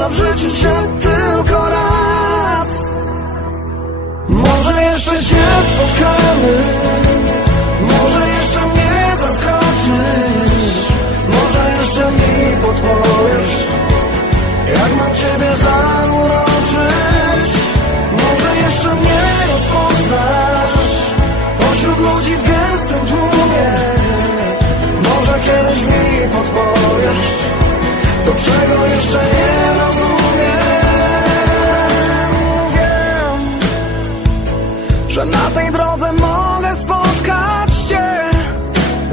zdarza w życiu się tylko raz. Może jeszcze się spotkamy Może jeszcze mnie zaskoczysz Może jeszcze mi podpowiesz Jak mam ciebie zauroczyć. Może jeszcze mnie rozpoznasz Pośród ludzi w gęstym tłumie. Może kiedyś mi podpowiesz To że na tej drodze mogę spotkać Cię.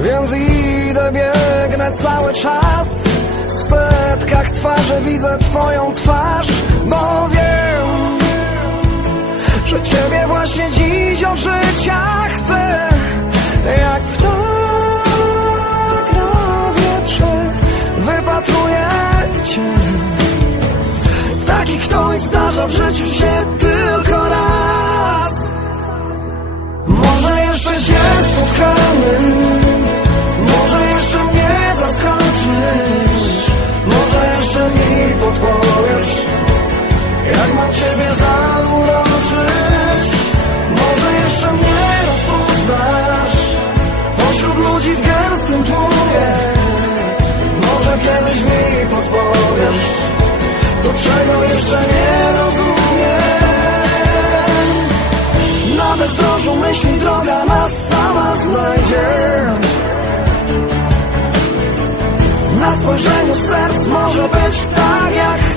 Więc idę, biegnę cały czas. W setkach twarzy widzę Twoją twarz Bo wiem, że Ciebie właśnie dziś od życia chcę. Jak ptak na wietrze Wypatruję Cię. Taki ktoś zdarza w życiu się się spotkamy znajdzie Na spojrzeniu serc może być tak jak